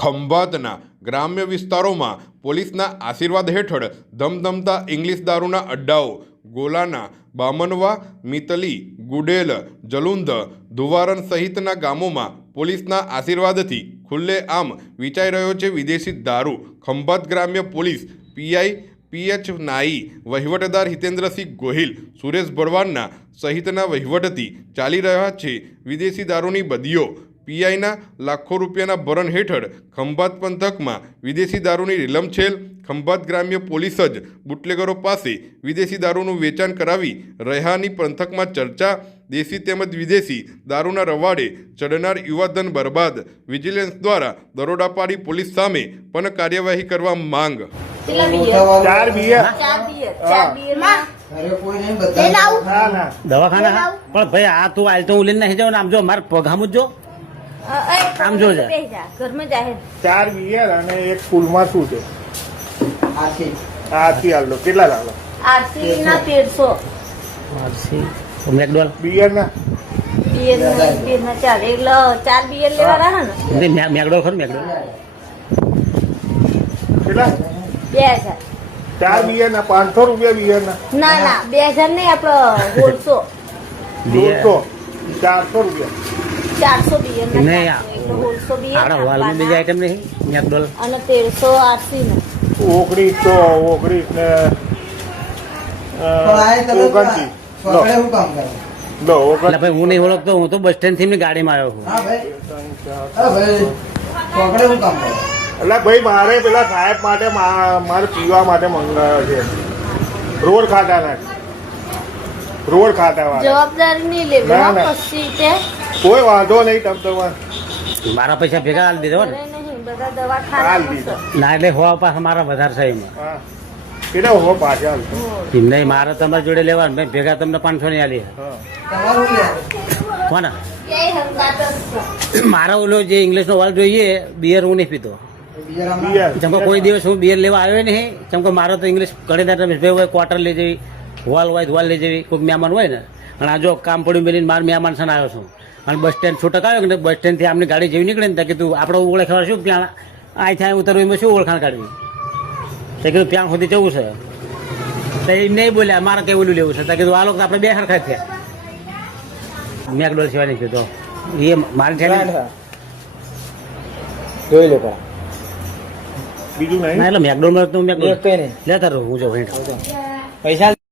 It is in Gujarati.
ખંભાતના ગ્રામ્ય વિસ્તારોમાં પોલીસના આશીર્વાદ હેઠળ ધમધમતા ઇંગ્લિશ દારૂના અડ્ડાઓ, ગોલાના બામનવા, મિતલી, ગુડેલ, જલુંધ ધુવારન સહિતના ગામોમાં પોલીસના આશીર્વાદથી ખુલ્લેઆમ વિચાઈ રહ્યો છે વિદેશી દારૂ. ખંભાત ગ્રામ્ય પોલીસ પીઆઈ પીએચ નાઈ વહીવટદાર હિતેન્દ્રસિંહ ગોહિલ, સુરેશ ભરવાડના સહિતના વહીવટથી ચાલી રહ્યા છે વિદેશી દારૂની બદીઓ. પીઆઈના લાખો રૂપિયાના ભરણ હેઠળ ખંભાત પંથકમાં વિદેશી દારૂની રીલમછેલ ખંભાત ગ્રામ્ય પોલીસ જ બુટલેગરો પાસે વિદેશી દારૂનું વેચાણ કરાવી રહ્યાની પંથકમાં ચર્ચા દેશી તેમજ વિદેશી દારૂના રવાડે ચડનાર યુવાધન બરબાદ વિજિલન્સ દ્વારા દરોડા પાડી પોલીસ સામે પણ કાર્યવાહી કરવા માંગ. દવાખાના? પણ ભાઈ આ તું આલ તો હું લઈને નહીં જાઉં આમ જો મારે પગામ જો. આમ જોજે. ઘરમાં જાહેર ચાર બિયર અને એક ફૂલમાં શું છે? આથી આથી હાલ કેટલા લાવો આરસી ના તેરસો. મેકડોલ બિયર ના બિયર ના બિયર ના ચાર. એટલે ચાર બિયર લેવાના હે ને? મેકડોલ ખરું મેકડોલ કેટલા? બે હજાર. ચાર બિયર ના પાંચસો રૂપિયા બિયર ના ના ના બે હજાર નહીં આપડે હોળસો દોઢસો. ચારસો રૂપિયા. ચારસો બી ના નહીં, આપણા હોલમાં બીજી આઈટમ નહીં મેકડોલ અને તેરસો આરસી ને ઓગણીસ તો ઓગણીસ ને ભાઈ હું નહીં ઓળખતો હું તો બસ સ્ટેન્ડથી ગાડીમાં આવ્યો છું હા ભાઈ હા ભાઈ પકડે શું કામ કરે એટલે ભાઈ મારે પેલા સાહેબ માટે મા- મારે પીવા માટે મંગાવ્યો છે રોડ ખાતા રોડ ખાતા જવાબદારી નહીં લેવી ના, હો, ના. પછી તે કોઈ વાંધો નહીં તમ તમારે. મારા પૈસા ભેગા હાલ દીધો ને. હાલ દીધા. ના એટલે હોવા પાછા મારા વધારે છે એમાં. કેટલા હો પાછા નહીં મારે તમારા જોડે લેવાનું. ભાઈ ભેગા તમને પાંચસો ની આલી. હા. તમારું લે કોના. મારા ઓલો જે ઇંગ્લિશ નો વાલ જોઈએ બિયર હું નહીં પીતો. બીજા રામ બિયર. જેમ કે કોઈ દિવસ હું બિયર લેવા આવ્યો નહીં ચમકો મારો તો ઇંગ્લિશ ઘણી રમેશભાઈ હોય ક્વાર્ટર લઈ જવી હોલ હોય તો હોલ લઈ જવી કોઈક મહેમાન હોય ને અને આ જો કામ પડ્યું મેલીને માર મહેમાન સન આવ્યો છું. અને બસ સ્ટેન્ડ છૂટક આવ્યો ને બસ સ્ટેન્ડથી આમની ગાડી જેવી નીકળે ને કીધું આપણે ઓળખાવા શું? ત્યાં અહીંથી થાય ઉતરવું એમાં શું ઓળખાણ કાઢવી? તો કીધું ત્યાં સુધી જવું છે. તો એ નહીં બોલ્યા મારે કઈ ઓલું લેવું છે? તો કીધું આ લોકો આપણે બે સરખા થયા. મેકડોલ સિવાય નહીં કીધું એ મારી છે જોઈ લો બીજું નહીં? એટલે મેકડોલ તો મેકડોલ કઈ લેતા રહું હું જો પૈસા